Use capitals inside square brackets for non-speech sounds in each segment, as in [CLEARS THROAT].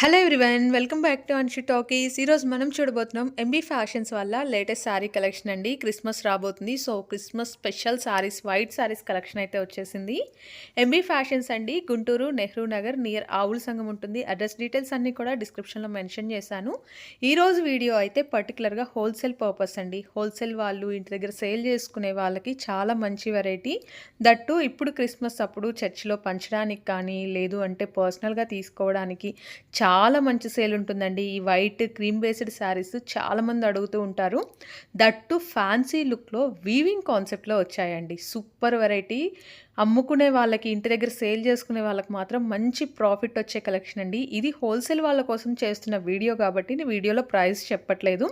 Hello everyone welcome back to Anshi talkies ఈరోజు మనం చూడబోతున్నాం ఎంబీ ఫ్యాషన్స్ వల్ల లేటెస్ట్ శారీ కలెక్షన్ అండి. క్రిస్మస్ రాబోతుంది so Christmas special sarees white sarees collection అయితే వచ్చేసింది. ఎంబీ ఫ్యాషన్స్ అండి గుంటూరు నెహ్రూ నగర్ నియర్ ఆవుల సంఘం ఉంటుంది. అడ్రస్ డీటెయిల్స్ అన్నీ కూడా డిస్క్రిప్షన్లో మెన్షన్ చేశాను. ఈరోజు వీడియో అయితే పర్టికులర్గా హోల్సేల్ పర్పస్ అండి. హోల్సేల్ వాళ్ళు ఇంటి దగ్గర సేల్ చేసుకునే వాళ్ళకి చాలా మంచి వెరైటీ దట్టు ఇప్పుడు క్రిస్మస్ అప్పుడు చర్చిలో పంచడానికి కానీ లేదు అంటే పర్సనల్గా తీసుకోవడానికి చాలా చాలా మంచి సేల్ ఉంటుందండి. ఈ వైట్ క్రీమ్ బేస్డ్ శారీస్ చాలామంది అడుగుతూ ఉంటారు. దట్టు ఫ్యాన్సీ లుక్లో వీవింగ్ కాన్సెప్ట్లో వచ్చాయండి. Super variety. అమ్ముకునే వాళ్ళకి ఇంటి దగ్గర సేల్ చేసుకునే వాళ్ళకి మాత్రం మంచి ప్రాఫిట్ వచ్చే కలెక్షన్ అండి. ఇది హోల్సేల్ వాళ్ళ కోసం చేస్తున్న వీడియో కాబట్టి నేను వీడియోలో ప్రైస్ చెప్పట్లేదు.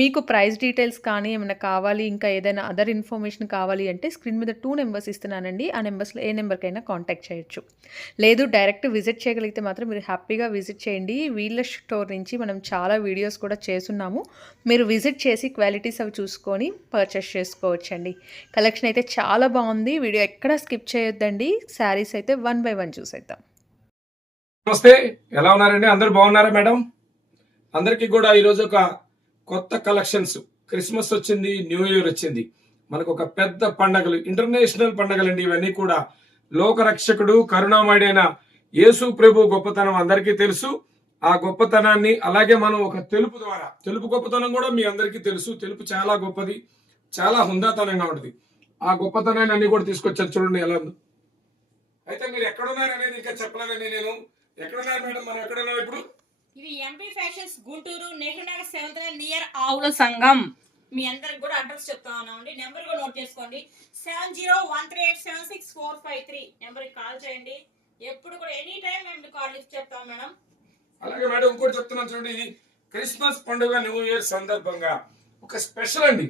మీకు ప్రైస్ డీటెయిల్స్ కానీ ఏమైనా కావాలి ఇంకా ఏదైనా అదర్ ఇన్ఫర్మేషన్ కావాలి అంటే స్క్రీన్ మీద టూ నెంబర్స్ ఇస్తున్నానండి. ఆ నెంబర్స్లో ఏ నెంబర్కైనా కాంటాక్ట్ చేయొచ్చు. లేదు డైరెక్ట్ విజిట్ చేయగలిగితే మాత్రం మీరు హ్యాపీగా విజిట్ చేయండి. వీళ్ళ స్టోర్ నుంచి మనం చాలా వీడియోస్ కూడా చేస్తున్నాము. మీరు విజిట్ చేసి క్వాలిటీస్ అవి చూసుకొని పర్చేస్ చేసుకోవచ్చండి. కలెక్షన్ అయితే చాలా బాగుంది. వీడియో ఎక్కడ స్కిప్ చేయొద్దండి. శారీస్ అయితే వన్ బై వన్ చూసేద్దాం. నమస్తే. ఎలా ఉన్నారండి? అందరు బాగున్నారా మేడం? అందరికీ కూడా ఈరోజు ఒక కొత్త కలెక్షన్స్. క్రిస్మస్ వచ్చింది న్యూ ఇయర్ వచ్చింది. మనకు ఒక పెద్ద పండగలు ఇంటర్నేషనల్ పండగలండి. ఇవన్నీ కూడా లోకరక్షకుడు కరుణామయుడైన యేసు ప్రభు గొప్పతనం అందరికీ తెలుసు. ఆ గొప్పతనాన్ని అలాగే మనం ఒక తెలుపు ద్వారా తెలుపు గొప్పతనం కూడా మీ అందరికీ తెలుసు. తెలుపు చాలా గొప్పది చాలా హుందాతనంగా ఉంటుంది. ఆ గొప్పతనాన్ని అన్ని కూడా తీసుకొచ్చారు చూడండి ఎలా ఉందో. అయితే మీరు ఎక్కడున్నారు అనేది ఇంకా చెప్పలేదండి నేను. ఎక్కడున్నారు మేడం? మనం ఎక్కడున్నాం ఇప్పుడు? ఇది MP fashions Guntur Nehru Nagar seventh near Avula Sangham. మీ అందరికి కూడా అడ్రస్ చెప్తా ఉన్నామండి. నెంబర్ కూడా నోట్ చేసుకోండి. Seven zero one three eight seven six four five three. నెంబర్కి కాల్ చేయండి. ఎప్పుడు కూడా ఎనీ టైం మేము కాల్ లిఫ్ట్ చెప్తాం మేడం. అలాగే మేడం ఇంకోటి చెప్తున్నాను చూడండి. ఇది క్రిస్మస్ పండుగ న్యూ ఇయర్ సందర్భంగా ఒక స్పెషల్ అండి.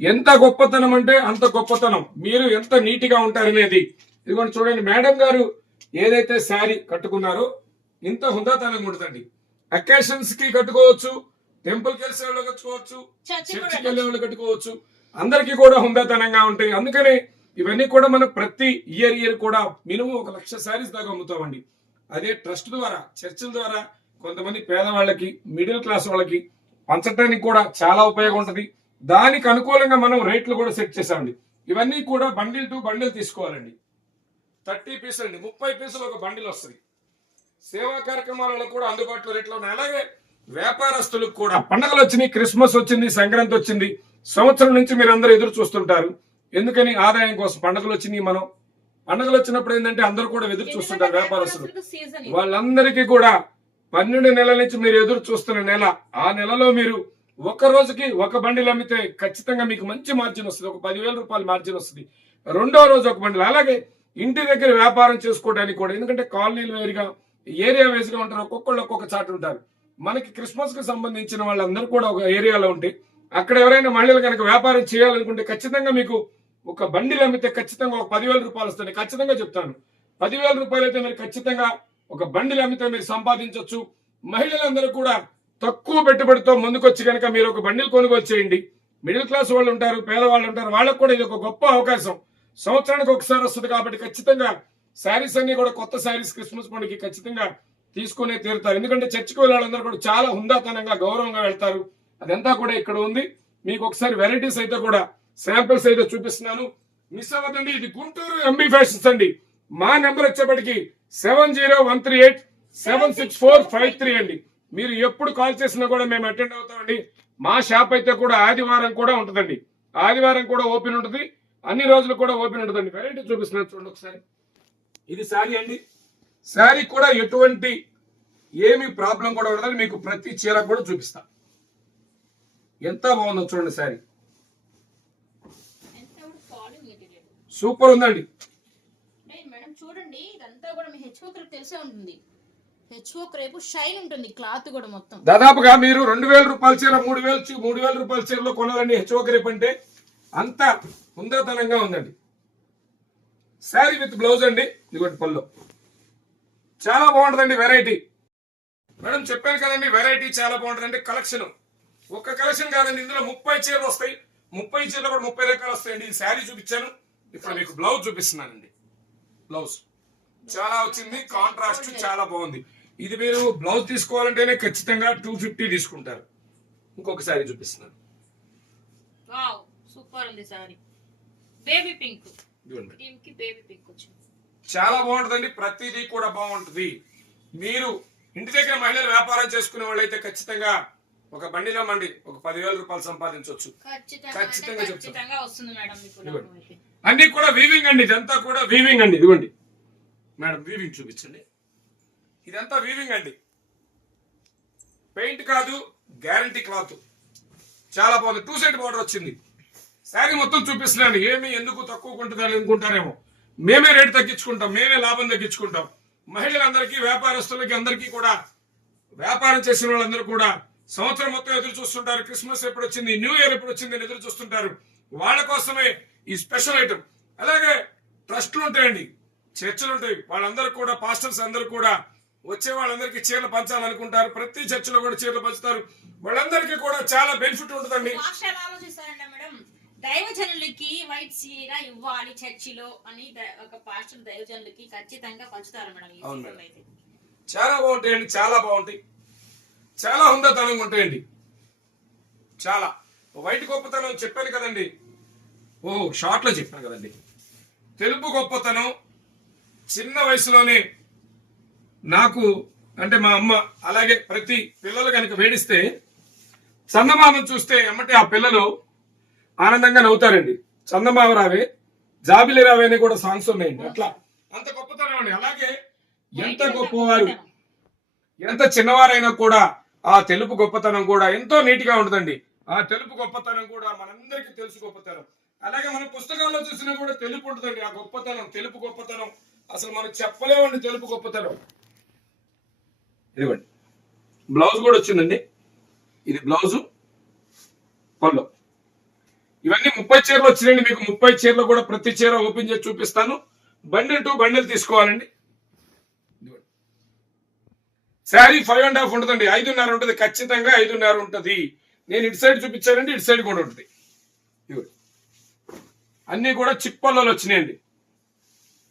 ఎంత గొప్పతనం అంటే అంత గొప్పతనం. మీరు ఎంత నీట్గా ఉంటారనేది. ఇదిగోండి చూడండి మేడం గారు ఏదైతే శారీ కట్టుకున్నారో ఇంత హుందాతనంగా ఉంటుందండి. అకేషన్స్కి కట్టుకోవచ్చు టెంపుల్కి వెళ్ళే వాళ్ళు కట్టుకోవచ్చు చర్చి చర్చికి వెళ్ళే వాళ్ళు కట్టుకోవచ్చు. అందరికీ కూడా హుందాతనంగా ఉంటాయి. అందుకనే ఇవన్నీ కూడా మనం ప్రతి ఇయర్ ఇయర్ కూడా మినిమం ఒక లక్ష శారీస్ దాకా అమ్ముతామండి. అదే ట్రస్ట్ ద్వారా చర్చిల ద్వారా కొంతమంది పేదవాళ్ళకి మిడిల్ క్లాస్ వాళ్ళకి పంచడానికి కూడా చాలా ఉపయోగం ఉంటుంది. దానికి అనుకూలంగా మనం రేట్లు కూడా సెట్ చేసామండి. ఇవన్నీ కూడా బండిల్ టు బండిల్ తీసుకోవాలండి. థర్టీ పీసులు అండి. ముప్పై పీసులు ఒక బండిల్ వస్తుంది. సేవా కార్యక్రమాలలో కూడా అందుబాటులో రేట్లు ఉన్నాయి. అలాగే వ్యాపారస్తులకు కూడా పండగలు వచ్చినాయి క్రిస్మస్ వచ్చింది సంక్రాంతి వచ్చింది. సంవత్సరం నుంచి మీరు అందరూ ఎదురు చూస్తుంటారు. ఎందుకని ఆదాయం కోసం పండగలు వచ్చినాయి మనం? పండగలు వచ్చినప్పుడు ఏంటంటే అందరూ కూడా ఎదురు చూస్తుంటారు వ్యాపారస్తులు. వాళ్ళందరికీ కూడా పన్నెండు నెలల నుంచి మీరు ఎదురు చూస్తున్న నెల ఆ నెలలో మీరు ఒక రోజుకి ఒక బండిలు అమ్మితే ఖచ్చితంగా మీకు మంచి మార్జిన్ వస్తుంది. ఒక పదివేల రూపాయలు మార్జిన్ వస్తుంది. రెండో రోజు ఒక బండిలు. అలాగే ఇంటి దగ్గర వ్యాపారం చేసుకోవడానికి కూడా ఎందుకంటే కాలనీలు వేరుగా ఏరియా వేసుగా ఉంటారు. ఒక్కొక్కళ్ళు ఒక్కొక్క చాటు ఉంటారు. మనకి క్రిస్మస్కి సంబంధించిన వాళ్ళందరూ కూడా ఒక ఏరియాలో ఉంటే అక్కడ ఎవరైనా మహిళలు కనుక వ్యాపారం చేయాలనుకుంటే ఖచ్చితంగా మీకు ఒక బండిలు అమ్మితే ఖచ్చితంగా ఒక పదివేల రూపాయలు వస్తాయి ఖచ్చితంగా చెప్తాను. పదివేల రూపాయలు అయితే మీరు ఖచ్చితంగా ఒక బండిలు అమ్మితే మీరు సంపాదించవచ్చు మహిళలందరూ కూడా తక్కువ పెట్టుబడితో ముందుకొచ్చి కనుక మీరు ఒక బండిల్ కొనుగోలు చేయండి. మిడిల్ క్లాస్ వాళ్ళు ఉంటారు పేదవాళ్ళు ఉంటారు వాళ్ళకు కూడా ఇది ఒక గొప్ప అవకాశం. సంవత్సరానికి ఒకసారి వస్తుంది కాబట్టి ఖచ్చితంగా శారీస్ అన్ని కూడా కొత్త శారీస్ క్రిస్మస్ పండుగకి ఖచ్చితంగా తీసుకునే తీరుతారు. ఎందుకంటే చర్చికి వెళ్ళే వాళ్ళందరూ కూడా చాలా హుందాతనంగా గౌరవంగా వెళ్తారు. అదంతా కూడా ఇక్కడ ఉంది. మీకు ఒకసారి వెరైటీస్ అయితే కూడా శాంపిల్స్ అయితే చూపిస్తున్నాను. మిస్ అవ్వదండి ఇది గుంటూరు ఎంబీ ఫ్యాషన్స్ అండి. మా నెంబర్ వచ్చేప్పటికి seven zero one three eight seven six four five three అండి. మీరు ఎప్పుడు కాల్ చేసినా కూడా మేము అటెండ్ అవుతామండి. మా షాప్ అయితే కూడా ఆదివారం కూడా ఉంటుందండి. ఆదివారం కూడా ఓపెన్ ఉంటుంది. అన్ని రోజులు కూడా ఓపెన్ ఉంటుందండి. వెరైటీ చూపిస్తున్నాను చూడండి ఒకసారి. ఇది శారీ అండి. శారీ కూడా ఎటువంటి ఏమి ప్రాబ్లం కూడా ఉండదని మీకు ప్రతి చీర కూడా చూపిస్తా. ఎంత బాగుందో చూడండి శారీ. సూపర్ ఉందండి. చూడండి ఇదంతా కూడా మీ హెచ్ఓ క్రేప్ తెలిసే ఉంటుంది. హెచ్ఓక్ రేపు షైన్ ఉంటుంది క్లాత్ కూడా మొత్తం. దాదాపుగా మీరు రెండు వేల రూపాయల చీర మూడు వేల మూడు వేల రూపాయల చీరలో కొనాలండి హెచ్ఓ రేపు అంటే. అంత హుందాతనంగా ఉందండి. శారీ విత్ బ్లౌజ్ అండి ఇదిగోటి పళ్ళు. చాలా బాగుంటుందండి వెరైటీ మేడం చెప్పాను కదండి వెరైటీ చాలా బాగుంటుందండి కలెక్షన్ ఒక్క కలెక్షన్ కాదండి ఇందులో ముప్పై చీరలు వస్తాయి. ముప్పై చీరలు కూడా ముప్పై రకాలు వస్తాయండి. ఈ శారీ చూపించాను. ఇప్పుడు మీకు బ్లౌజ్ చూపిస్తున్నానండి. బ్లౌజ్. చాలా వచ్చింది కాంట్రాస్ట్ చాలా బాగుంది. ఇది మీరు బ్లౌజ్ తీసుకోవాలంటేనే ఖచ్చితంగా టూ ఫిఫ్టీ తీసుకుంటారు. ఇంకొకసారి చూపిస్తున్నాను. వావ్ సూపర్ ఉంది సారీ బేబీ పింక్ ఇదిగోండి. టీమ్కి బేబీ పింక్ వచ్చింది. చాలా బాగుంటుందండి ప్రతిదీ కూడా బాగుంటుంది. మీరు ఇంటి దగ్గర మహిళలు వ్యాపారం చేసుకునే వాళ్ళైతే ఖచ్చితంగా ఒక బండిలో మండి ఒక పదివేల రూపాయలు సంపాదించవచ్చు. ఖచ్చితంగా చెప్తాను. అన్ని కూడా వీవింగ్ అండి ఇదంతా కూడా వీవింగ్ అండి. ఇదిగోండి. మేడం వీవింగ్ చూపించండి. ఇదంతా వీవింగ్ అండి. పెయింట్ కాదు గ్యారంటీ క్లాత్ చాలా బాగుంది. టూ సైడ్ బార్డర్ వచ్చింది. శారీ మొత్తం చూపిస్తున్నాను. ఏమి ఎందుకు తక్కువ ఉంటుందని అనుకుంటారేమో. మేమే రేటు తగ్గించుకుంటాం. మేమే లాభం తగ్గించుకుంటాం. మహిళలందరికీ వ్యాపారస్తులకి అందరికీ కూడా వ్యాపారం చేసిన వాళ్ళందరూ కూడా సంవత్సరం మొత్తం ఎదురు చూస్తుంటారు. క్రిస్మస్ ఎప్పుడు వచ్చింది? న్యూ ఇయర్ ఎప్పుడు వచ్చింది అని ఎదురు చూస్తుంటారు. వాళ్ళ కోసమే ఈ స్పెషల్ ఐటమ్ అలాగే ట్రస్ట్లు ఉంటాయండి. చర్చలు ఉంటాయి. వాళ్ళందరూ కూడా పాస్టర్స్ అందరూ కూడా వచ్చే వాళ్ళందరికీ చీరలు పంచాలనుకుంటారు. ప్రతి చర్చిలో కూడా చీరలు పంచుతారు. వాళ్ళందరికీ కూడా చాలా బెనిఫిట్ ఉంటుందండి. దైవజనులకి వైట్ చీర ఇవ్వాలి చర్చిలో అని ఒక పాస్టర్ దైవజనులకి ఖచ్చితంగా పంచుతారు మేడం చాలా బాగుంటాయండి చాలా బాగుంటాయి. చాలా హుందాతనంగా ఉంటాయండి. చాలా. వైట్ గొప్పతనం చెప్పాను కదండి. ఓ షార్ట్లో చెప్పాను కదండి. తెలుపు గొప్పతనం చిన్న వయసులోనే నాకు అంటే మా అమ్మ అలాగే ప్రతి పిల్లలు కనుక వేడిస్తే చందమామను చూస్తే ఎమ్మటే ఆ పిల్లలు ఆనందంగా నవ్వుతారండి. చందమామ రావే జాబిలి రావే అని కూడా సాంగ్స్ ఉన్నాయండి. అట్లా అంత గొప్పతనం అండి. అలాగే ఎంత గొప్పవారు ఎంత చిన్నవారైనా కూడా ఆ తెలుపు గొప్పతనం కూడా ఎంతో నీట్గా ఉంటుందండి. ఆ తెలుపు గొప్పతనం కూడా మనందరికీ తెలుసు గొప్పతనం. అలాగే మన పుస్తకాల్లో చూసినా కూడా తెలుపు ఉంటుందండి. ఆ గొప్పతనం తెలుపు గొప్పతనం. అసలు మనం చెప్పలేమండి తెలుపు గొప్పతనం. ఇదిగోండి. బ్లౌజ్ కూడా వచ్చిందండి. ఇది బ్లౌజు పళ్ళు. ఇవన్నీ ముప్పై చీరలు వచ్చినాయండి. మీకు ముప్పై చీరలు కూడా ప్రతి చీర ఓపెన్ చేసి చూపిస్తాను. బండిల్ టు బండిల్ తీసుకోవాలండి. శారీ ఫైవ్ అండ్ హాఫ్ ఉంటుందండి. ఐదున్నర ఉంటుంది. ఖచ్చితంగా ఐదున్నర ఉంటుంది. నేను ఇటు సైడ్ చూపించానండి. ఇటు సైడ్ కూడా ఉంటుంది. ఇదిగోండి. అన్నీ కూడా చిప్ పళ్ళలు వచ్చినాయండి.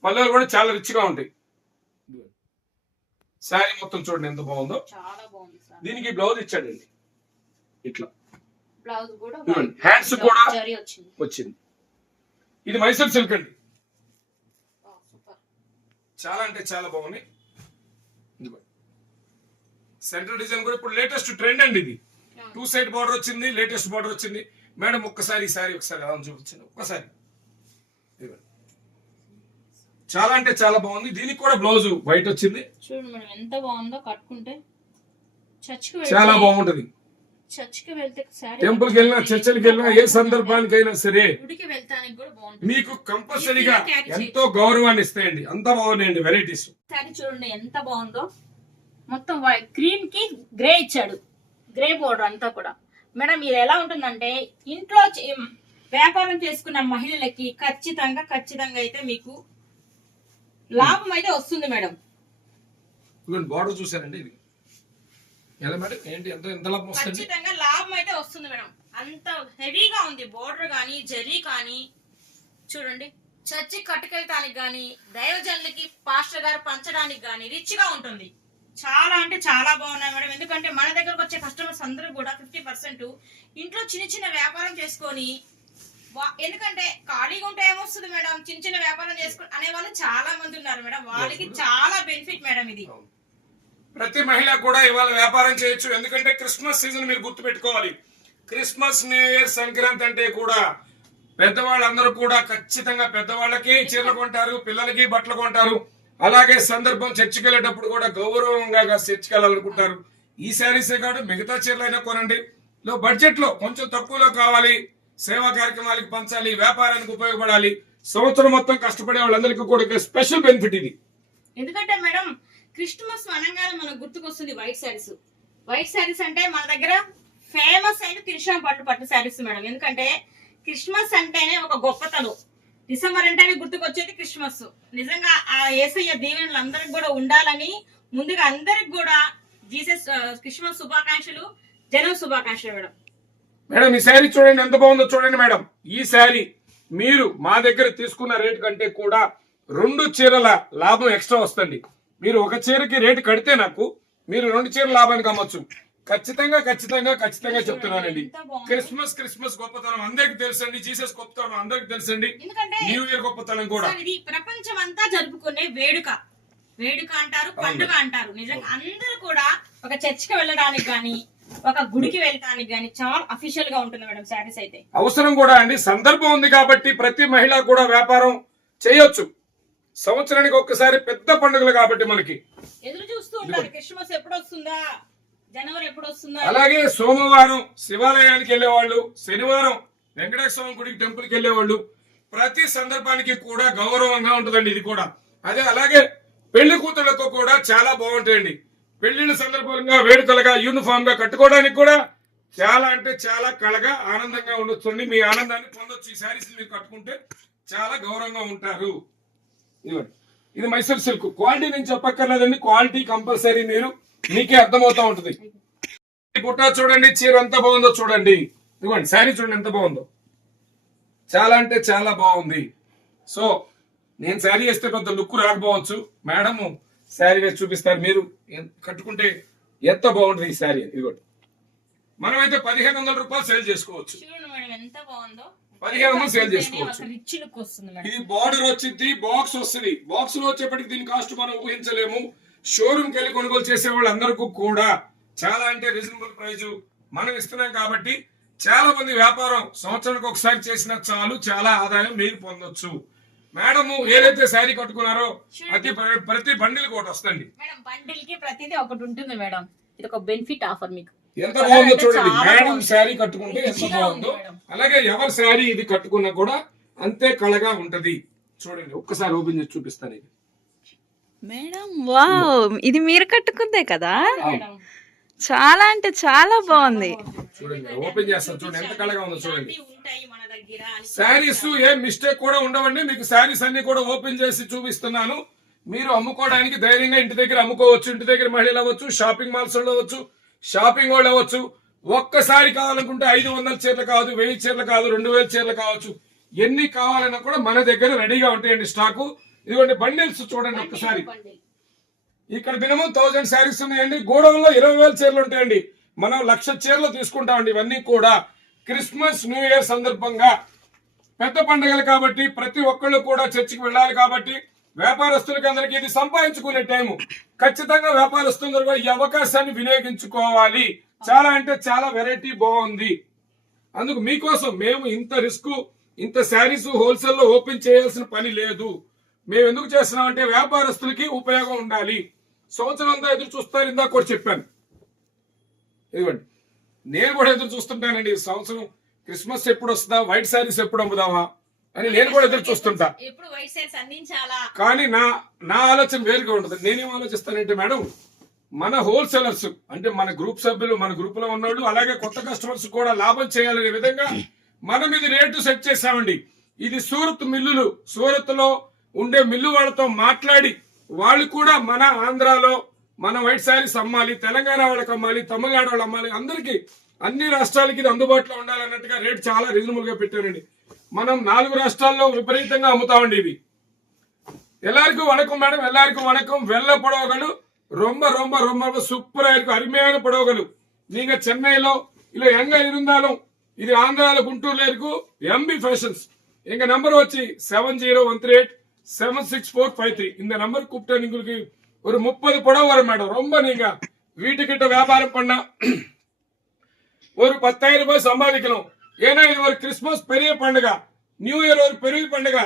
పళ్ళలు కూడా చాలా రిచ్గా ఉంటాయి. శారీ మొత్తం చూడండి ఎంత బాగుందో. చాలా బాగుంది సార్. దీనికి బ్లౌజ్ ఇచ్చాడండి. ఇట్లా. బ్లౌజ్ కూడా ఇదిగోండి. హ్యాండ్స్ కూడా వచ్చింది. ఇది మైసూర్ సిల్క్ అండి. చాలా అంటే చాలా బాగున్నాయి. సెంట్రల్ డిజైన్ కూడా ఇప్పుడు లేటెస్ట్ ట్రెండ్ అండి ఇది. టూ సైడ్ బార్డర్ వచ్చింది లేటెస్ట్ బార్డర్ వచ్చింది. మేడం ఒక్కసారి ఈ సారీ ఒకసారి అలా చూపించండి. ఒక్కసారి. ఇదిగోండి. చాలా అంటే చాలా బాగుంది. దీనికి కూడా బ్లౌజ్ వైట్ వచ్చింది. చూడండి ఎంత బాగుందో కట్టుకుంటే చర్చ్కి చాలా బాగుంటది. చర్చ్కి వెళ్తే టెంపుల్కి వెళ్ళినా చర్చిలకి వెళ్ళినా ఏ సందర్భానికైనా సరే గుడికి వెళ్తానికి కూడా బాగుంటుంది. మీకు కంపల్సరీగా ఎంతో గౌరవాన్ని ఇస్తాయండి. అంత బాగున్నాయండి వెరైటీస్ చూడండి ఎంత బాగుందో. మొత్తం క్రీమ్కి గ్రే ఇచ్చాడు. గ్రే బోర్డర్ అంతా కూడా. మేడం ఇది ఎలా ఉంటుందంటే ఇంట్లో వ్యాపారం చేసుకున్న మహిళలకి ఖచ్చితంగా ఖచ్చితంగా అయితే మీకు లాభం అయితే వస్తుంది మేడం. బార్డర్ చూసారండి ఇది. ఎలా మేడం? ఏంటి ఎంత ఎంత లాభం వస్తుంది? ఖచ్చితంగా లాభం అయితే వస్తుంది మేడం. అంత హెవీగా ఉంది బోర్డర్ కానీ జరీ కానీ. చూడండి. చర్చి కట్టుకెళ్ళటానికి కానీ దైవజనులకి పాస్టర్ గారు పంచడానికి కానీ రిచ్గా ఉంటుంది. చాలా అంటే చాలా బాగున్నాయి మేడం. ఎందుకంటే మన దగ్గరకు వచ్చే కస్టమర్స్ అందరూ కూడా ఫిఫ్టీ పర్సెంట్ ఇంట్లో చిన్న చిన్న వ్యాపారం చేసుకొని ఎందుకంటే ఖాళీగా ఉంటే ఏమొస్తుంది మేడం? చిన్న చిన్న వ్యాపారం చేసుకుని అనే వాళ్ళు చాలా మంది ఉన్నారు మేడం. వాళ్ళకి చాలా బెనిఫిట్ మేడం ఇది. ప్రతి మహిళ కూడా ఇవాళ వ్యాపారం చేయొచ్చు. ఎందుకంటే క్రిస్మస్ సీజన్ మీరు గుర్తు పెట్టుకోవాలి క్రిస్మస్ న్యూ ఇయర్ సంక్రాంతి అంటే కూడా పెద్దవాళ్ళందరూ కూడా ఖచ్చితంగా పెద్దవాళ్ళకి చీరలు కొంటారు పిల్లలకి బట్టలు కొంటారు. అలాగే సందర్భం చర్చికి వెళ్ళేటప్పుడు కూడా గౌరవంగా చర్చికి వెళ్ళాలనుకుంటారు. ఈ శారీసే కాదు మిగతా చీరలు అయినా కొనండి. లో బడ్జెట్లో కొంచెం తక్కువలో కావాలి. సేవా కార్యక్రమాలకు పంచాలి వ్యాపారానికి ఉపయోగపడాలి. సంవత్సరం మొత్తం కష్టపడే వాళ్ళందరికీ కూడా స్పెషల్ బెనిఫిట్ ఇది. ఎందుకంటే మేడం క్రిస్మస్ అనగానే మనకు గుర్తుకొస్తుంది వైట్ శారీస్. వైట్ శారీస్ అంటే మన దగ్గర ఫేమస్ అయిన కృష్ణ పట్టు పట్టు శారీస్ మేడం. ఎందుకంటే క్రిస్మస్ అంటేనే ఒక గొప్పతనం. డిసెంబర్ అంటేనే గుర్తుకొచ్చేది క్రిస్మస్. నిజంగా ఆ ఏసయ్య దీవెనలు అందరికి కూడా ఉండాలని ముందుగా అందరికి కూడా జీసస్ క్రిస్మస్ శుభాకాంక్షలు జనం శుభాకాంక్షలు మేడం. మేడం ఈ శారీ చూడండి ఎంత బాగుందో చూడండి మేడం. ఈ శారీ మీరు మా దగ్గర తీసుకున్న రేట్ కంటే కూడా రెండు చీరల లాభం ఎక్స్ట్రా వస్తుంది. మీరు ఒక చీరకి రేటు కడితే నాకు మీరు రెండు చీరల లాభానికి అమ్మొచ్చు. ఖచ్చితంగా ఖచ్చితంగా ఖచ్చితంగా చెప్తున్నానండి. క్రిస్మస్ క్రిస్మస్ గొప్పతనం అందరికి తెలుసండి. జీసస్ గొప్పతనం అందరికి తెలుసండి. ఎందుకంటే న్యూ ఇయర్ గొప్పతనం కూడా. ఇది ప్రపంచం అంతా జరుపుకునే వేడుక. వేడుక అంటారు పండుగ అంటారు. నిజంగా అందరూ కూడా ఒక చర్చికి వెళ్ళడానికి గాని ఒక గుడికి వెళ్ళడానికి గాని చాలా అఫీషియల్గా ఉంటుంది మేడం శారీస్ అయితే. అవసరం కూడా అండి. సందర్భం ఉంది కాబట్టి ప్రతి మహిళ కూడా వ్యాపారం చేయొచ్చు. సంవత్సరానికి ఒక్కసారి పెద్ద పండుగలు కాబట్టి మనకి. ఎదురు చూస్తూ ఉంటారు క్రిస్మస్ ఎప్పుడు వస్తుందా జనవరి ఎప్పుడు వస్తుందా అలాగే సోమవారం శివాలయానికి వెళ్ళేవాళ్ళు శనివారం వెంకటేశ్వర స్వామి గుడికి టెంపుల్కి వెళ్ళేవాళ్ళు ప్రతి సందర్భానికి కూడా గౌరవంగా ఉంటుందండి ఇది కూడా. అదే అలాగే పెళ్ళి కూతుళ్ళకు కూడా చాలా బాగుంటాయండి. పెళ్ళిళ్ళ సందర్భంగా వేడుకలుగా యూనిఫామ్గా కట్టుకోవడానికి కూడా చాలా అంటే చాలా కళగా ఆనందంగా ఉండొచ్చండి మీ ఆనందాన్ని పొందొచ్చు. ఈ శారీస్ మీరు కట్టుకుంటే చాలా గౌరవంగా ఉంటారు. ఇది మైసూర్ సిల్క్. క్వాలిటీ నేను చెప్పక్కర్లేదండి. క్వాలిటీ కంపల్సరీ మీరు. మీకే అర్థమవుతా ఉంటుంది. పుట్ట చూడండి చీర ఎంత బాగుందో చూడండి. ఇదిగోండి శారీ చూడండి ఎంత బాగుందో. చాలా అంటే చాలా బాగుంది. సో నేను శారీ వేస్తే పెద్ద లుక్ రాకపోవచ్చు. మేడము శారీ వేసి చూపిస్తారు మీరు. కట్టుకుంటే ఎంత బాగుంటుంది ఈ శారీ? ఇదిగోండి. మనమైతే పదిహేను వందల రూపాయలు సేల్ చేసుకోవచ్చు. పదిహేను వందలు సేల్ చేసుకోవచ్చు. ఇది బార్డర్ వచ్చింది బాక్స్ వస్తుంది. బాక్స్లో వచ్చేప్పటికి దీని కాస్ట్ మనం ఊహించలేము. షోరూమ్కి వెళ్ళి కొనుగోలు చేసే వాళ్ళందరికీ కూడా చాలా అంటే రీజనబుల్ ప్రైస్ మనం ఇస్తున్నాం కాబట్టి చాలా మంది వ్యాపారం సంవత్సరానికి ఒకసారి చేసినా చాలు చాలా ఆదాయం మీరు పొందొచ్చు. మేడం ఏదైతే శారీ కట్టుకున్నారో ప్రతి ప్రతి బండిల్ ఒకటి వస్తుంది మేడం బండిల్కి ప్రతిదీ ఒకటి ఉంటుంది మేడం. ఇది ఒక బెనిఫిట్ ఆఫర్ మీకు. ఎంత బాగుందో చూడండి. మేడం. శారీ కట్టుకుంటే ఎంత బాగుందో. అలాగే ఎవరి శారీ ఇది కట్టుకున్నా కూడా అంతే కళగా ఉంటది. చూడండి ఒక్కసారి ఓపెన్ చేసి చూపిస్తాను ఇది. Madam wow. ఇది మీరు కట్టుకుందే కదా? చాలా అంటే చాలా బాగుంది. చూడండి ఓపెన్ చేస్తాను. చూడండి ఎంత కళగా ఉందో చూడండి. శారీస్ ఏం మిస్టేక్ కూడా ఉండవండి. మీకు శారీస్ అన్ని కూడా ఓపెన్ చేసి చూపిస్తున్నాను. మీరు అమ్ముకోవడానికి ధైర్యంగా ఇంటి దగ్గర అమ్ముకోవచ్చు. ఇంటి దగ్గర మహిళలు అవ్వచ్చు షాపింగ్ మాల్స్ అవ్వచ్చు షాపింగ్ వాళ్ళు అవ్వచ్చు. ఒక్కసారి కావాలనుకుంటే ఐదు వందల చీరలు కాదు వెయ్యి చీరలు కాదు రెండు వేల చీరలు కావచ్చు. ఎన్ని కావాలన్నా కూడా మన దగ్గర రెడీగా ఉంటాయండి స్టాకు ఇదిగోండి బండిల్స్ చూడండి ఒక్కసారి. ఇక్కడ మినిమం థౌజండ్ శారీస్ ఉన్నాయండి. గోడౌన్లో ఇరవై వేల చీరలు ఉంటాయండి. మనం లక్ష చీరలు తీసుకుంటామండి ఇవన్నీ కూడా. క్రిస్మస్ న్యూ ఇయర్ సందర్భంగా పెద్ద పండుగలు కాబట్టి ప్రతి ఒక్కళ్ళు కూడా చర్చికి వెళ్ళాలి కాబట్టి వ్యాపారస్తులకి అందరికీ ఇది సంపాదించుకునే టైము. ఖచ్చితంగా వ్యాపారస్తులందరూ కూడా ఈ అవకాశాన్ని వినియోగించుకోవాలి. చాలా అంటే చాలా వెరైటీ బాగుంది. అందుకు మీకోసం మేము ఇంత రిస్క్ ఇంత శారీస్ హోల్సేల్లో ఓపెన్ చేయాల్సిన పని లేదు. మేము ఎందుకు చేస్తున్నామంటే వ్యాపారస్తులకి ఉపయోగం ఉండాలి. సంవత్సరం అంతా ఎదురు చూస్తారు ఇందాక కూడా చెప్పాను. ఇదిగోండి. నేను కూడా ఎదురు చూస్తుంటానండి ఈ సంవత్సరం క్రిస్మస్ ఎప్పుడు వస్తుందా వైట్ శారీస్ ఎప్పుడు అమ్ముదామా అని నేను కూడా ఎదురు చూస్తుంటా. కానీ నా నా ఆలోచన వేరుగా ఉంటుంది. నేనేం ఆలోచిస్తానంటే మేడం మన హోల్సేలర్స్ అంటే మన గ్రూప్ సభ్యులు మన గ్రూప్లో ఉన్నోళ్ళు అలాగే కొత్త కస్టమర్స్ కూడా లాభం చేయాలనే విధంగా మనం ఇది రేటు సెట్ చేసామండి ఇది సూరత్ మిల్లులు సూరత్లో ఉండే మిల్లు వాళ్ళతో మాట్లాడి వాళ్ళు కూడా మన ఆంధ్రాలో మన వైట్ శారీస్ అమ్మాలి తెలంగాణ వాళ్ళకి అమ్మాలి తమిళనాడు వాళ్ళు అమ్మాలి అందరికీ అన్ని రాష్ట్రాలకి ఇది అందుబాటులో ఉండాలన్నట్టుగా రేట్ చాలా రీజనబుల్ గా పెట్టారండి మనం నాలుగు రాష్ట్రాల్లో విపరీతంగా అమ్ముతామండి ఇవి எல்லாருக்கும் வணக்கம் மேடம் எல்லாருக்கும் வணக்கம் வெள்ளை புடவைகள் ரொம்ப ரொம்ப ரொம்ப சூப்பரா இருக்கும் அருமையான புடவைகள் நீங்க சென்னையிலோ இல்ல எங்க இருந்தாலும் இது ஆந்திரால குண்டூர்ல இருக்கும் எம்பி ஃபேஷன்ஸ் எங்க நம்பர் வச்சு seven zero one three eight seven six four five three இந்த நம்பர் கூப்பிட்டா உங்களுக்கு ஒரு முப்பது புடவை வரும் மேடம். ரொம்ப நீங்க வீட்டுக்கிட்ட வியாபாரம் பண்ணா ஒரு பத்தாயிரம் ரூபாய் சம்பாதிக்கணும். ஏன்னா இது ஒரு கிறிஸ்துமஸ் பெரிய பண்டிகை. நியூ இயர் ஒரு பெரிய பண்டிகை.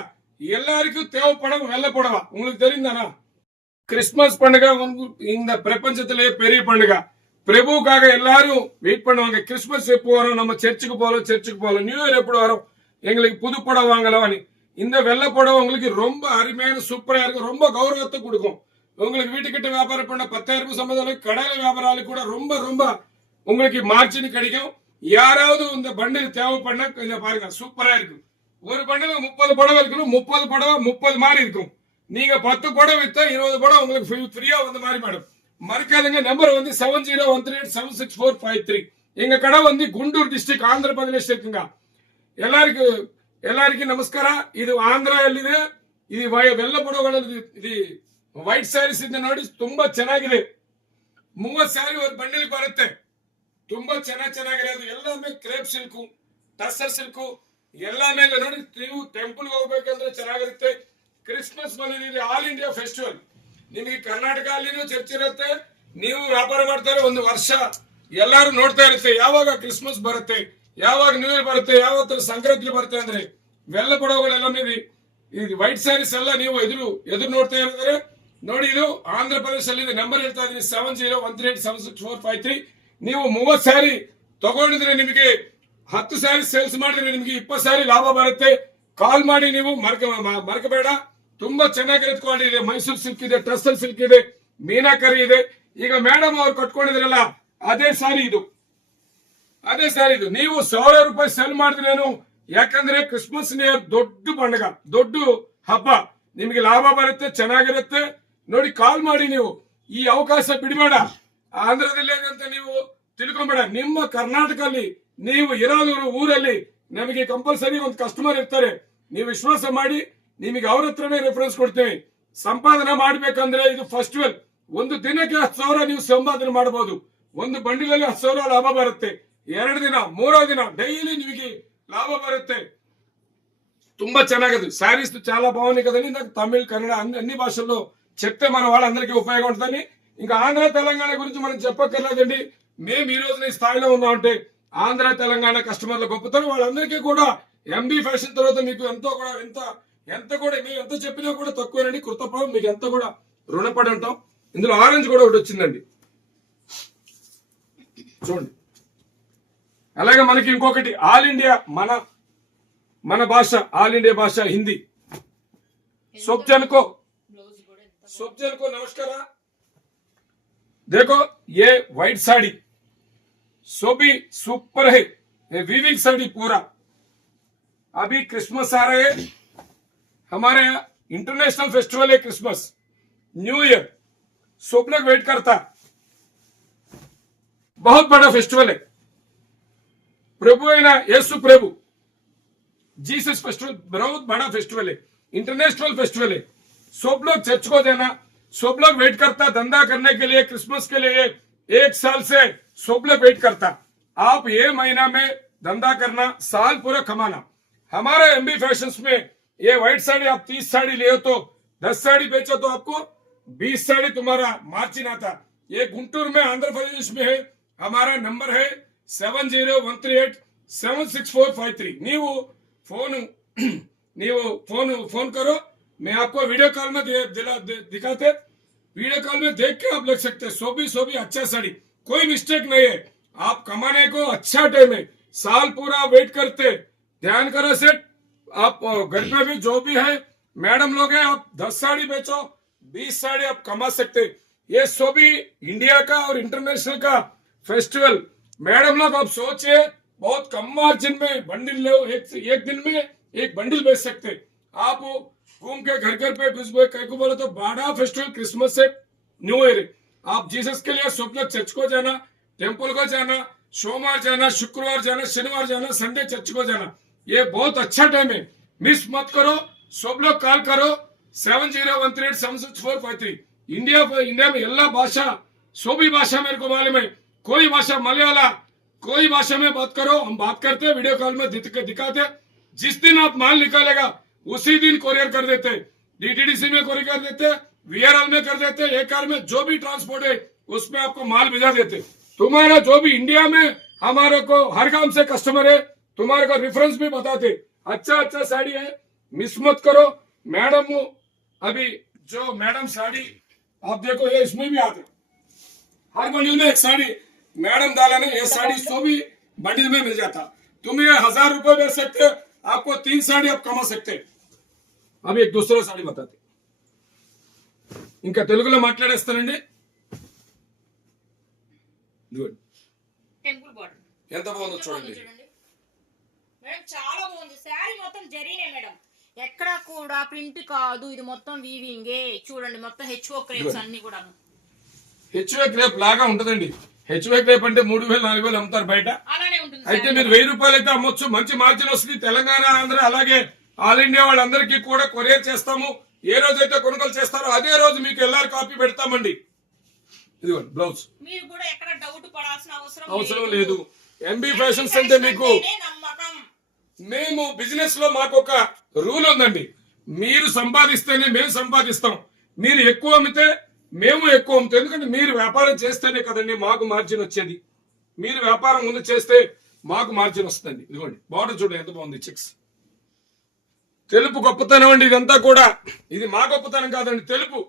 எல்லாருக்கும் தேவைப்படும் வெள்ளை புடவை. உங்களுக்கு தெரியுதானா கிறிஸ்துமஸ் பண்டிகை இந்த பிரபஞ்சத்திலேயே பெரிய பண்டிகை. பிரபுக்காக எல்லாரும் வெயிட் பண்ணுவாங்க. கிறிஸ்துமஸ் எப்போ வரும்? நம்ம சர்ச்சுக்கு போகலாம் சர்ச்சுக்கு போகலாம் நியூ இயர் எப்படி வரும்? எங்களுக்கு புது புடவை வாங்கலாம். இந்த வெள்ளை புடவை உங்களுக்கு ரொம்ப அருமையான சூப்பரா இருக்கும். ரொம்ப கௌரவத்தை கொடுக்கும். உங்களுக்கு வீட்டுக்கிட்ட வியாபாரம் பண்ண பத்தாயிரம் ரூபாய் சம்பளம் கடையில வியாபாரம் கூட ரொம்ப ரொம்ப உங்களுக்கு மார்ஜின் கிடைக்கும். யாராவது இந்த பண்டில் தேவைப்படனா கொஞ்சம் பாருங்க சூப்பரா இருக்கும். ஒரு பண்டில் முப்பது புடவை இருக்கணும். முப்பது புடவை முப்பது மாதிரி இருக்கும். நீங்க பத்து புடவை வித்தா இருபது புடவை உங்களுக்கு ஃப்ரீயா வந்த மாதிரி மேடம் மறக்காதுங்க. நம்பர் வந்து seven zero one three eight seven six four five three எங்க கடை வந்து குண்டூர் டிஸ்ட்ரிக் ஆந்திர பிரதேஷ் இருக்குங்க. எல்லாருக்கும் எல்லாருக்கும் நமஸ்காரம். இது ஆந்திரா இது இது வெள்ள புடவை இது ವೈಟ್ ಸ್ಯಾರೀಸ್ ಇದೆ ನೋಡಿ ತುಂಬಾ ಚೆನ್ನಾಗಿದೆ. ಮೂವತ್ ಸ್ಯಾರಿ ಒಂದು ಬಂಡಲ್ ಬರುತ್ತೆ. ತುಂಬಾ ಚೆನ್ನಾಗಿ ಚೆನ್ನಾಗಿದೆ. ಅದು ಎಲ್ಲಾಮೇ ಕ್ರೇಪ್ ಸಿಲ್ಕು ಟಸ್ಸರ್ ಸಿಲ್ಕು ಎಲ್ಲ ಮೇಲೆ ನೋಡಿ, ನೀವು ಟೆಂಪಲ್ ಹೋಗ್ಬೇಕಂದ್ರೆ ಚೆನ್ನಾಗಿರುತ್ತೆ. ಕ್ರಿಸ್ಮಸ್ ಬಂದಿದೆ ಆಲ್ ಇಂಡಿಯಾ ಫೆಸ್ಟಿವಲ್ ನಿಮಗೆ ಕರ್ನಾಟಕ ಅಲ್ಲಿನೂ ಚರ್ಚ್ ಇರುತ್ತೆ. ನೀವು ವ್ಯಾಪಾರ ಮಾಡ್ತಾರೆ ಒಂದು ವರ್ಷ. ಎಲ್ಲಾರು ನೋಡ್ತಾ ಇರುತ್ತೆ. ಯಾವಾಗ ಕ್ರಿಸ್ಮಸ್ ಬರುತ್ತೆ? ಯಾವಾಗ ನ್ಯೂ ಇಯರ್ ಬರುತ್ತೆ? ಯಾವತ್ತ ಸಂಕ್ರಾಂತಿ ಬರುತ್ತೆ ಅಂದ್ರೆ, ಇವೆಲ್ಲ ಪಡೋಗಳೆಲ್ಲ ನೀವು ಈ ವೈಟ್ ಸ್ಯಾರೀಸ್ ಎಲ್ಲ ನೀವು ಎದುರು ಎದುರು ನೋಡ್ತಾ ಇರ್ತಾರೆ. ನೋಡಿ, ಇದು ಆಂಧ್ರ ಪ್ರದೇಶಲ್ಲಿ ನಂಬರ್ ಹೇಳ್ತಾ ಇದೀನಿ seven zero one three eight seven six four five three ನೀವು ಮೂವತ್ತು ಸ್ಯಾರಿ ತಗೊಂಡಿದ್ರೆ ನಿಮಗೆ ಹತ್ತು ಸ್ಯಾರಿ ಸೇಲ್ಸ್ ಮಾಡಿದ್ರೆ ನಿಮಗೆ ಇಪ್ಪತ್ತು ಸ್ಯಾರಿ ಲಾಭ ಬರುತ್ತೆ. ಕಾಲ್ ಮಾಡಿ ನೀವು, ಮರ್ಕ ಮರ್ಕಬೇಡ. ತುಂಬಾ ಚೆನ್ನಾಗಿ ಕ್ವಾಲಿಟಿ ಇದೆ ಮೈಸೂರು ಸಿಲ್ಕ್ ಇದೆ ಟಸ್ಸಲ್ ಸಿಲ್ಕ್ ಇದೆ, ಮೀನಾಕರಿ ಇದೆ. ಈಗ ಮೇಡಮ್ ಅವ್ರು ಕಟ್ಕೊಂಡಿದ್ರಲ್ಲ, ಅದೇ ಸಾರಿ ಇದು. ಅದೇ ಸಾರಿ ಇದು. ನೀವು ಸಾವಿರ ರೂಪಾಯಿ ಸೆಲ್ ಮಾಡಿದ್ರೇನು? ಯಾಕಂದ್ರೆ ಕ್ರಿಸ್ಮಸ್ ನಿಯರ್ ದೊಡ್ಡ ಬಂಡಗ, ದೊಡ್ಡ ಹಬ್ಬ. ನಿಮಗೆ ಲಾಭ ಬರುತ್ತೆ, ಚೆನ್ನಾಗಿರುತ್ತೆ. ನೋಡಿ ಕಾಲ್ ಮಾಡಿ ನೀವು. ಈ ಅವಕಾಶ ಬಿಡಬೇಡ. ಆಂಧ್ರದಲ್ಲಿ ಅಂತ ನೀವು ತಿಳ್ಕೊಂಬೇಡ. ನಿಮ್ಮ ಕರ್ನಾಟಕದಲ್ಲಿ ನೀವು ಇರೋದೂರು ಊರಲ್ಲಿ ನಮಗೆ ಕಂಪಲ್ಸರಿ ಒಂದು ಕಸ್ಟಮರ್ ಇರ್ತಾರೆ. ನೀವು ವಿಶ್ವಾಸ ಮಾಡಿ, ನಿಮಗೆ ಅವ್ರ ಹತ್ರನೇ ರೆಫರೆನ್ಸ್ ಕೊಡ್ತೀವಿ. ಸಂಪಾದನೆ ಮಾಡ್ಬೇಕಂದ್ರೆ ಇದು ಫಸ್ಟ್ ಒಂದು ದಿನಕ್ಕೆ ಹತ್ತು ಸಾವಿರ ನೀವು ಸಂಪಾದನೆ ಮಾಡಬಹುದು ಒಂದು ಬಂಡಿಲಲ್ಲಿ ಹತ್ತು ಸಾವಿರ ಲಾಭ ಬರುತ್ತೆ. ಎರಡು ದಿನ, ಮೂರೋ ದಿನ ಡೈಲಿ ನಿಮಗೆ ಲಾಭ ಬರುತ್ತೆ. ತುಂಬಾ ಚೆನ್ನಾಗಿದೆ. ಸ್ಯಾರೀಸ್ ಚಾಲ ಭಾವನಿಕದಲ್ಲಿ ತಮಿಳ್, ಕನ್ನಡ ಅನ್ನಿ ಭಾಷೆಲ್ಲೂ చెప్తే మన వాళ్ళందరికీ ఉపయోగం ఉంటుందని. ఇంకా ఆంధ్ర తెలంగాణ గురించి మనం చెప్పక్కర్లేదండి. మేము ఈ రోజున ఈ స్థాయిలో ఉన్నామంటే ఆంధ్ర తెలంగాణ కస్టమర్ల గొప్పతనం. వాళ్ళందరికీ కూడా ఎంబీ ఫ్యాషన్ తర్వాత మీకు ఎంతో కూడా ఎంత ఎంత కూడా మేము ఎంత చెప్పినా కూడా తక్కువేనండి. కృతజ్ఞం మీకు ఎంత కూడా రుణపడి ఉంటాం. ఇందులో ఆరెంజ్ కూడా ఒకటి వచ్చిందండి. చూడండి. అలాగే మనకి ఇంకొకటి ఆల్ ఇండియా మన మన భాష ఆల్ ఇండియా భాష హిందీ. सब जन को नमस्कार। देखो, ये व्हाइट साड़ी सो भी सुपर है। ये वीविंग साड़ी पूरा। अभी क्रिसमस आ रहे हैं। हमारे यहाँ इंटरनेशनल फेस्टिवल है क्रिसमस न्यू ईयर लोग वेट करता। बहुत बड़ा फेस्टिवल है। प्रभु है ना, यीशु प्रभु। जीसस फेस्टिवल बहुत बड़ा फेस्टिवल है। इंटरनेशनल फेस्टिवल है। सब लोग चर्च को जाना सब लोग वेट करता धंधा करने के लिए क्रिसमस के लिए एक साल से सब लोग वेट करता आप ये महीना में धंधा करना साल पूरा कमाना हमारे एमबी फैशन में ये व्हाइट साड़ी आप तीस साड़ी ले तो दस साड़ी बेचो तो आपको बीस साड़ी तुम्हारा मार्जिन आता ये गुंटूर में आंध्र प्रदेश में है हमारा नंबर है seven zero one three eight seven six four five three ನೀವು ಫೋನ್ [CLEARS THROAT] ನೀವು फोन फोन करो मैं आपको वीडियो कॉल में दे, दिला, दे, दिखाते। वीडियो कॉल में देख के आप लग सकते हैं। सो भी सो भी अच्छा साड़ी। कोई मिस्टेक नहीं है। आप कमाने को अच्छा टाइम है। साल पूरा वेट करते। ध्यान करो सेट आप घर पे भी जो भी है मैडम लोग हैं आप दस साड़ी बेचो बीस साड़ी आप कमा सकते। ये सो भी इंडिया का और इंटरनेशनल का फेस्टिवल मैडम लोग आप सोचिए बहुत कम मार्जिन में बंडल लो। एक एक दिन में एक बंडल बेच सकते। आप घूम के घर घर पे घुस कहीं को बोला तो बड़ा फेस्टिवल क्रिसमस से न्यू ईयर आप जीसस के लिए स्वप्न चर्च को जाना टेंपल को जाना, सोमवार जाना, शुक्रवार जाना, शनिवार जाना संडे चर्च को जाना। ये बहुत अच्छा टाइम है। मिस मत करो, सब लोग कॉल करो। Seven zero one three eight seven six four five three India India में எல்லா भाषा, सभी भाषा मेरे को मालूम है। कोई भाषा मलयाला, कोई भाषा में बात करो, हम बात करते हैं वीडियो कॉल में दिखाते जिस दिन आप माल निकालेगा उसी दिन कोरियर कर देते। डीटीडीसी में कोरियर कर देते वीआरएल में कर देते एकर में जो भी ट्रांसपोर्ट है उसमें आपको माल भिजा देते। तुम्हारा जो भी इंडिया में हमारे को हर गाँव से कस्टमर है तुम्हारे को रेफरेंस भी बताते। अच्छा अच्छा साड़ी है मिस मत करो। मैडम अभी जो मैडम साड़ी आप देखो ये इसमें भी आते। हर बंडल में एक साड़ी मैडम डाला ने ये साड़ी सो भी बंडल में मिल जाता। तुम ये हज़ार रुपए बेच सकते आपको तीन साड़ी आप कमा सकते। हैं అవి एक दूसरा साड़ी बताते ఇంకా తెలుగులో మాట్లాడేస్తానండి గుడ్ టెంపుల్ బార్డర్ ఎంత బాగుందో చూడండి చూడండి మేడం చాలా బాగుంది శారీ మొత్తం జరీనే మేడం ఎక్కడ కూడా ప్రింట్ కాదు ఇది మొత్తం వీవింగే చూడండి మొత్తం హెచ్ఓ క్రేప్స్ అన్ని కూడా హెచ్వే క్రేప్ లాగా ఉంటదండి హెచ్వే క్రేప్ అంటే మూడు వేలు నాలుగు వేలు అమ్ముతారు బయట అలానే ఉంటుంది అయితే శారీ మీరు వెయ్యి రూపాయలు అయితే అమ్మొచ్చు మంచి మార్జిన్ వస్తుంది తెలంగాణ ఆంధ్ర అలాగే ఆల్ ఇండియా వాళ్ళందరికీ కూడా కొరియర్ చేస్తాము. ఏ రోజైతే కొనుగోలు చేస్తారో అదే రోజు మీకు ఎల్ఆర్ కాపీ పెడతామండి. ఇదిగోండి బ్లౌజ్. అవసరం లేదు. ఎంబీ ఫ్యాషన్స్ అంటే మీకు మేము బిజినెస్లో మాకు ఒక రూల్ ఉందండి. మీరు సంపాదిస్తేనే మేము సంపాదిస్తాం. మీరు ఎక్కువ అమ్మితే మేము ఎక్కువ అమ్ముతాం. ఎందుకంటే మీరు వ్యాపారం చేస్తేనే కదండి మాకు మార్జిన్ వచ్చేది. మీరు వ్యాపారం ముందు చేస్తే మాకు మార్జిన్ వస్తుందండి. ఇదిగోండి బార్డర్ చూడండి ఎంత బాగుంది చెక్స్ తెలుపు గొప్పతనం అండి ఇదంతా కూడా. ఇది మా గొప్పతనం కాదండి తెలుపు.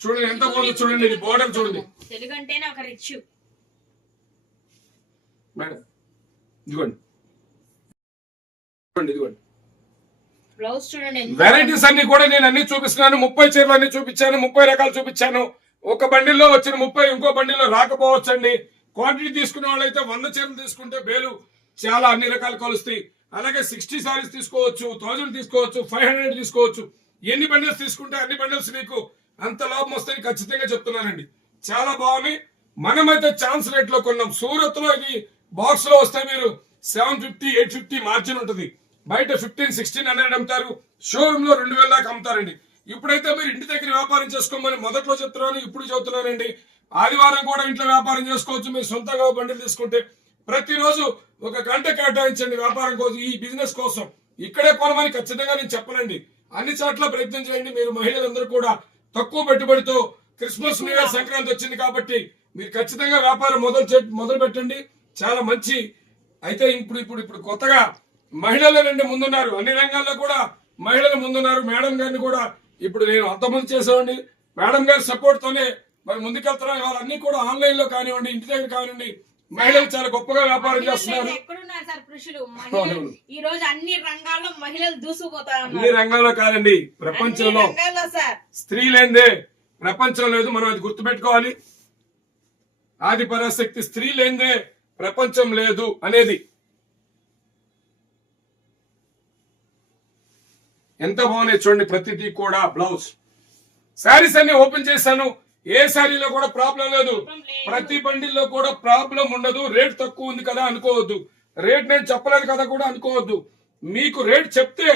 చూడండి ఎంత బాగుందో చూడండి ఇది బార్డర్ చూడండి. తెలుగు అంటేనే ఒక రిచ్ మేడం ఇదిగోండి. ఇదిగోండి వెరైటీస్ అన్ని కూడా నేను అన్ని చూపిస్తున్నాను ముప్పై చీరలు అన్ని చూపించాను ముప్పై రకాలు చూపించాను. ఒక బండిల్లో వచ్చిన ముప్పై ఇంకో బండిలో రాకపోవచ్చండి. క్వాంటిటీ తీసుకునే వాళ్ళైతే వంద చీరలు తీసుకుంటే బేలు చాలా అన్ని రకాలు కలుస్తాయి. అలాగే సిక్స్టీ సారీస్ తీసుకోవచ్చు థౌజండ్ తీసుకోవచ్చు ఫైవ్ హండ్రెడ్ తీసుకోవచ్చు. ఎన్ని బండిల్స్ తీసుకుంటే అన్ని బండిల్స్ మీకు అంత లాభం వస్తాయని ఖచ్చితంగా చెప్తున్నానండి. చాలా బాగున్నాయి. మనమైతే ఛాన్స్ రేట్లో కొన్నాం. సూరత్లో ఇది బాక్స్లో వస్తే మీరు seven fifty eight fifty margin ఉంటుంది. బయట ఫిఫ్టీన్ సిక్స్టీన్ హండ్రెడ్ అమ్ముతారు. షోరూమ్లో రెండు వేల దాకా అమ్ముతారండి. ఇప్పుడైతే మీరు ఇంటి దగ్గర వ్యాపారం చేసుకోమని మొదట్లో చెప్తున్నాను ఇప్పుడు చెబుతున్నానండి. ఆదివారం కూడా ఇంట్లో వ్యాపారం చేసుకోవచ్చు. మీరు సొంతంగా బండిలు తీసుకుంటే ప్రతిరోజు ఒక గంట కేటాయించండి వ్యాపారం కోసం ఈ బిజినెస్ కోసం. ఇక్కడే కొనమని ఖచ్చితంగా నేను చెప్పనండి. అన్ని చోట్ల ప్రయత్నం చేయండి. మీరు మహిళలందరూ కూడా తక్కువ పెట్టుబడితో క్రిస్మస్ న్యూ ఇయర్ సంక్రాంతి వచ్చింది కాబట్టి మీరు ఖచ్చితంగా వ్యాపారం మొదలు మొదలు పెట్టండి. చాలా మంచి అయితే ఇప్పుడు ఇప్పుడు ఇప్పుడు కొత్తగా మహిళలు రెండు ముందున్నారు. అన్ని రంగాల్లో కూడా మహిళలు ముందున్నారు. మేడం గారిని కూడా ఇప్పుడు నేను అంతమంది చేసామండి మేడం గారి సపోర్ట్ తోనే మరి ముందుకెళ్తున్నాం. వాళ్ళన్నీ కూడా ఆన్లైన్లో కానివ్వండి ఇంటి దగ్గర కానివ్వండి మహిళలు చాలా గొప్పగా వ్యాపారం చేస్తున్నారు. ఎక్కడున్నారు సార్? పురుషులు అవునవును. మహిళలు ఈ రోజు అన్ని రంగాల్లో మహిళలు దూసుకుపోతా అన్ని రంగాల్లో కాదండి ప్రపంచంలో. స్త్రీ లేనిదే ప్రపంచం లేదు. మనం అది గుర్తుపెట్టుకోవాలి. ఆది పరాశక్తి స్త్రీ లేనిదే ప్రపంచం లేదు అనేది. ఎంత బాగున్నాయి చూడండి ప్రతిదీ కూడా బ్లౌజ్. శారీస్ అన్ని ఓపెన్ చేశాను. ఏ శారీలో కూడా ప్రాబ్లం లేదు. ప్రతి బండిల్లో కూడా ప్రాబ్లం ఉండదు. రేట్ తక్కువ ఉంది కదా అనుకోవద్దు. రేట్ నేను చెప్పలేదు కదా కూడా అనుకోవద్దు. మీకు రేట్ చెప్తే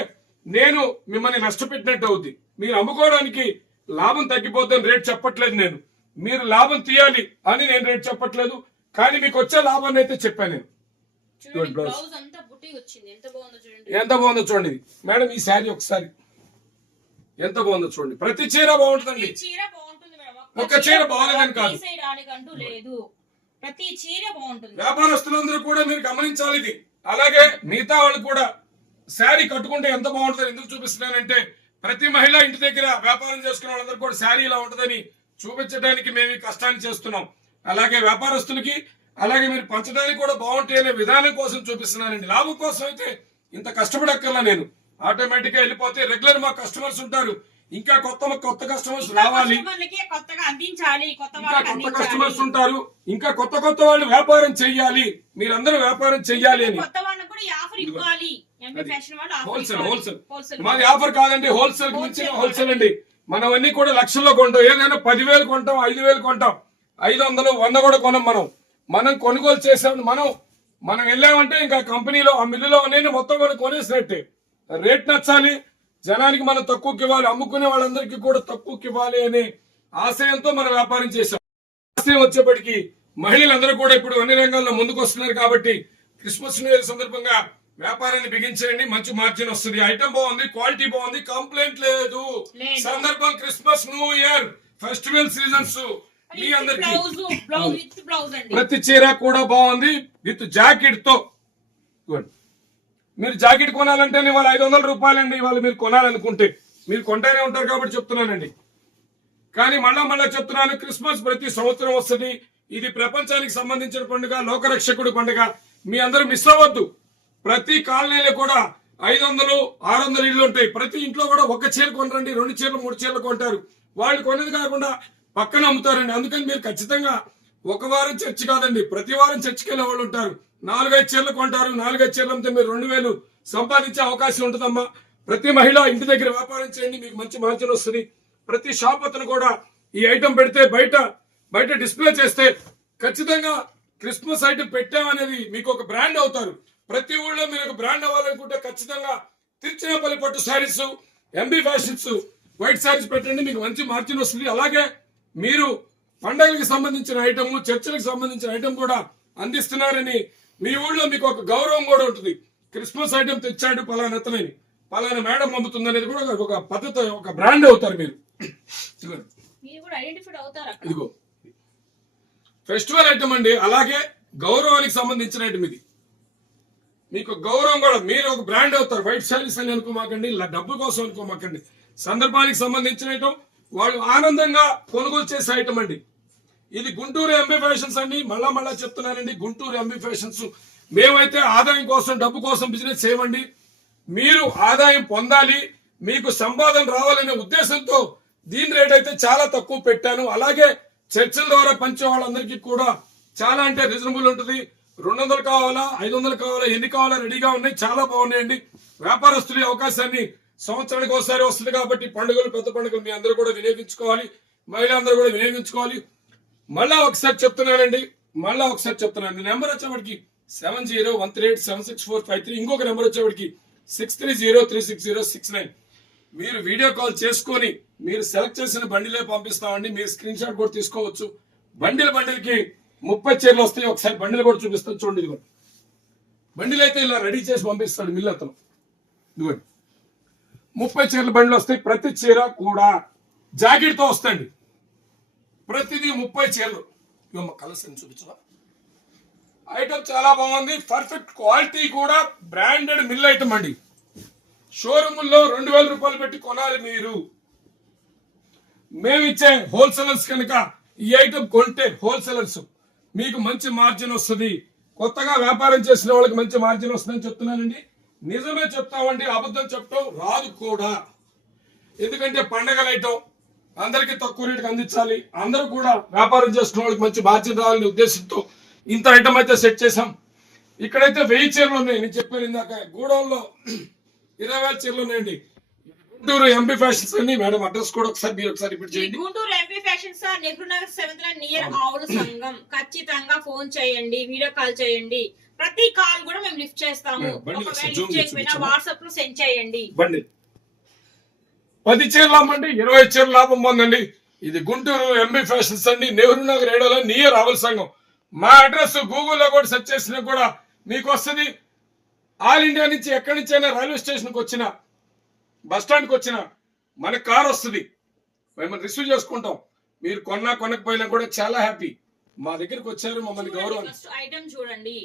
నేను మిమ్మల్ని నష్టపెట్టినట్టు అవుద్ది. మీరు అమ్ముకోవడానికి లాభం తగ్గిపోద్దని రేట్ చెప్పట్లేదు నేను. మీరు లాభం తీయాలి అని నేను రేట్ చెప్పట్లేదు. కానీ మీకు వచ్చే లాభాన్ని అయితే చెప్పాను నేను. ఎంత బాగుందో చూడండి. మేడం ఈ శారీ ఒకసారి. ఎంత బాగుందో చూడండి. ప్రతి చీర బాగుంటుందండి. ప్రతి చీర బాగోలేదని కాదు. లేదు. ప్రతి చీర బాగుంటుంది. వ్యాపారస్తులందరూ కూడా మీరు గమనించాలి ఇది. అలాగే మిగతా వాళ్ళు కూడా శారీ కట్టుకుంటే ఎంత బాగుంటుందో ఎందుకు చూపిస్తున్నానంటే ప్రతి మహిళ ఇంటి దగ్గర వ్యాపారం చేసుకునే వాళ్ళందరూ కూడా శారీ ఇలా ఉంటుందని చూపించడానికి మేము ఈ కష్టాన్ని చేస్తున్నాం. అలాగే వ్యాపారస్తులకి అలాగే మీరు పంచడానికి కూడా బాగుంటాయి అనే విధానం కోసం చూపిస్తున్నానండి. లాభం కోసం అయితే ఇంత కష్టపడక్కర్లా నేను. ఆటోమేటిక్గా వెళ్ళిపోతే రెగ్యులర్ మా కస్టమర్స్ ఉంటారు. ఇంకా కొత్త కొత్త కస్టమర్స్ రావాలి. కొత్తగా అందించాలి కొత్త ఇంకా వాళ్ళకి కొత్త కస్టమర్స్ ఉంటారు. ఇంకా కొత్త కొత్త వాళ్ళు వ్యాపారం చెయ్యాలి. మీరందరూ వ్యాపారం చెయ్యాలి అని. కూడా హోల్సేల్. హోల్సేల్ మాది ఆఫర్ కాదండి హోల్సేల్ మించిన హోల్సేల్ అండి. మనం అన్ని కూడా లక్షల్లో కొంటాం. ఏదైనా పదివేలు కొంటాం ఐదు వేలు కొంటాం. ఐదు వందలు వంద కూడా కొనం మనం. మనం కొనుగోలు చేసాం మనం మనం వెళ్ళామంటే ఇంకా కంపెనీలో ఆ మిల్లులో నేను మొత్తం మనం కొనేసినట్టే రేట్ నచ్చాలి జనానికి మనం తక్కువకి ఇవ్వాలి అమ్ముకునే వాళ్ళందరికీ కూడా తక్కువకి ఇవ్వాలి అనే ఆశయంతో మనం వ్యాపారం చేసాం ఆశయం వచ్చేప్పటికి మహిళలందరూ కూడా ఇప్పుడు అన్ని రంగాల్లో ముందుకు వస్తున్నారు కాబట్టి క్రిస్మస్ న్యూ ఇయర్ సందర్భంగా వ్యాపారాన్ని బిగించండి మంచి మార్జిన్ వస్తుంది. ఐటమ్ బాగుంది క్వాలిటీ బాగుంది కంప్లైంట్ లేదు. సందర్భం Christmas new year festival seasons. మీ అందరికి ప్రతి చీర కూడా బాగుంది విత్ జాకెట్తో ఇదిగోండి. మీరు జాకెట్ కొనాలంటే ఇవాళ ఐదు వందల రూపాయలండి ఇవాళ మీరు కొనాలనుకుంటే. మీరు కొంటేనే ఉంటారు కాబట్టి చెప్తున్నానండి. కానీ మళ్ళా మళ్ళా చెప్తున్నాను క్రిస్మస్ ప్రతి సంవత్సరం వస్తుంది. ఇది ప్రపంచానికి సంబంధించిన పండుగ లోకరక్షకుడి పండుగ. మీ అందరూ మిస్ అవ్వద్దు. ప్రతి కాలనీలో కూడా ఐదు వందలు ఆరు వందలు ఇళ్ళు ఉంటాయి. ప్రతి ఇంట్లో కూడా ఒక చీర కొనరండి రెండు చీరలు మూడు చీరలు కొంటారు. వాళ్ళు కొనేది కాకుండా పక్కన అమ్ముతారండి. అందుకని మీరు ఖచ్చితంగా ఒక వారం చర్చి కాదండి ప్రతి వారం చర్చికి వెళ్ళే వాళ్ళు ఉంటారు. నాలుగైదు చీరలు కొంటారు నాలుగైదు చీరలు అమ్మితే మీరు రెండు వేలు సంపాదించే అవకాశం ఉంటుందమ్మా. ప్రతి మహిళ ఇంటి దగ్గర వ్యాపారం చేయండి మీకు మంచి మార్జిన్ వస్తుంది. ప్రతి షాప్ అతను కూడా ఈ ఐటెం పెడితే బయట బయట డిస్ప్లే చేస్తే ఖచ్చితంగా క్రిస్మస్ ఐటెం పెట్టామనేది మీకు ఒక బ్రాండ్ అవుతారు. ప్రతి ఊళ్ళో మీరు ఒక బ్రాండ్ అవ్వాలనుకుంటే ఖచ్చితంగా తిరుచినాపల్లి పట్టు sarees MB fashions white sarees పెట్టండి మీకు మంచి మార్జిన్ వస్తుంది. అలాగే మీరు పండగలకు సంబంధించిన ఐటమ్ చర్చలకు సంబంధించిన ఐటమ్ కూడా అందిస్తున్నారని మీ ఊళ్ళో మీకు ఒక గౌరవం కూడా ఉంటుంది. క్రిస్మస్ ఐటమ్ తెచ్చాడు పలానా ఎత్తనని పలానా మేడం అమ్ముతుంది అనేది కూడా ఒక పద్ధతి ఒక బ్రాండ్ అవుతారు మీరు. ఇదిగో. ఫెస్టివల్ ఐటమ్ అండి అలాగే గౌరవానికి సంబంధించిన ఐటమ్ ఇది. మీకు గౌరవం కూడా మీరు ఒక బ్రాండ్ అవుతారు. వైట్ శారీస్ అని అనుకోమాకండి ఇలా డబ్బు కోసం అనుకోమాకండి. సందర్భానికి సంబంధించిన ఐటమ్ వాళ్ళు ఆనందంగా కొనుగోలు చేసే ఐటమ్ అండి. ఇది గుంటూరు ఎంబీ ఫ్యాషన్స్ అండి. మళ్ళా మళ్ళా చెప్తున్నానండి గుంటూరు ఎంబీ ఫ్యాషన్స్ మేమైతే ఆదాయం కోసం డబ్బు కోసం బిజినెస్ చేయమండి. మీరు ఆదాయం పొందాలి మీకు సంపాదన రావాలనే ఉద్దేశంతో దీని రేట్ అయితే చాలా తక్కువ పెట్టాను. అలాగే చర్చల ద్వారా పంచే వాళ్ళందరికీ కూడా చాలా అంటే రీజనబుల్ ఉంటుంది. రెండు వందలు కావాలా ఐదు వందలు కావాలా ఎన్ని కావాలా రెడీగా ఉన్నాయి. చాలా బాగున్నాయండి. వ్యాపారస్తులు అవకాశాన్ని సంవత్సరానికి ఒకసారి వస్తుంది కాబట్టి పండుగలు పెద్ద పండుగలు మీ అందరూ కూడా వినియోగించుకోవాలి. మహిళలందరూ కూడా వినియోగించుకోవాలి. మళ్ళా ఒకసారి చెప్తున్నానండి మళ్ళా ఒకసారి చెప్తున్నాను. నెంబర్ వచ్చేవాడికి seven zero one three eight seven six four five three. ఇంకొక నెంబర్ వచ్చేవాడికి six three zero three six zero six nine. మీరు వీడియో కాల్ చేసుకొని మీరు సెలెక్ట్ చేసిన బండిలే పంపిస్తామండి. మీరు స్క్రీన్ షాట్ కూడా తీసుకోవచ్చు. బండిల బండిల్కి ముప్పై చీరలు వస్తాయి. ఒకసారి బండిలు కూడా చూపిస్తాను. చూడండి ఇదిగోండి బండిలు అయితే ఇలా రెడీ చేసి పంపిస్తాడు మిల్లు అతను. ఇదిగోండి. ముప్పై చీరల బండిలు వస్తాయి. ప్రతి చీర కూడా జాకెట్తో వస్తాయండి. ప్రతిదీ ముప్పై చీరలు. ఇవ్వమ్మ కలర్స్ అని చూపించవా ఐటమ్ చాలా బాగుంది. పర్ఫెక్ట్ క్వాలిటీ కూడా బ్రాండెడ్ మిల్ ఐటమ్ అండి. షోరూముల్లో రెండు వేల రూపాయలు పెట్టి కొనాలి మీరు. మేము ఇచ్చే హోల్సేలర్స్ కనుక ఈ ఐటమ్ కొంటే హోల్సేలర్స్ మీకు మంచి మార్జిన్ వస్తుంది. కొత్తగా వ్యాపారం చేసిన వాళ్ళకి మంచి మార్జిన్ వస్తుందని చెప్తున్నానండి. నిజమే చెప్తామండి అబద్ధం చెప్పడం రాదు కూడా. ఎందుకంటే పండగల ఐటమ్ అందరికీ తక్కువ రేటుకి అందించాలి. అందరూ కూడా వ్యాపారం చేసుకున్న వాళ్ళకి మంచి మార్జిన్ రావాలనే ఉద్దేశంతో ఇంత ఐటమ్ అయితే సెట్ చేసాం ఇక్కడైతే వెయ్యి చీరలు ఉన్నాయి. నేను చెప్పాను ఇందాక గూడెంలో [CLEARS THROAT] ఇరవై వేల చీరలు ఉన్నాయండి. గుంటూరు ఎంపీ ఫ్యాషన్స్ అండి. మేడం అడ్రస్ కూడా ఒకసారి మీరు ఒకసారి రిపీట్ చేయండి. Guntur MP fashion sir Nehru Nagar seventh near Avula Sangham. ఖచ్చితంగా ఫోన్ చేయండి వీడియో కాల్ చేయండి. ప్రతి కాల్ కూడా మేము లిఫ్ట్ చేస్తాము. వాట్సాప్లో సెండ్ చేయండి. పది చీరలు అమ్మండి ఇరవై చీరలు లాభం పొందండి ఇది గుంటూరు ఎంబీ ఫ్యాషన్స్ అండి నెహ్రూ నగర్ ఏడోలో నియర్ రావుల సంఘం. మా అడ్రస్ గూగుల్లో కూడా సెర్చ్ చేసినా కూడా మీకు వస్తుంది. ఆల్ ఇండియా నుంచి ఎక్కడి నుంచి అయినా రైల్వే స్టేషన్కి వచ్చిన బస్ స్టాండ్కి వచ్చిన మన కార్ వస్తుంది. మిమ్మల్ని రిసీవ్ చేసుకుంటాం. మీరు కొన్నా కొనకపోయినా కూడా చాలా హ్యాపీ. మా దగ్గరికి వచ్చారు మమ్మల్ని గౌరవం. ఐటమ్ చూడండి.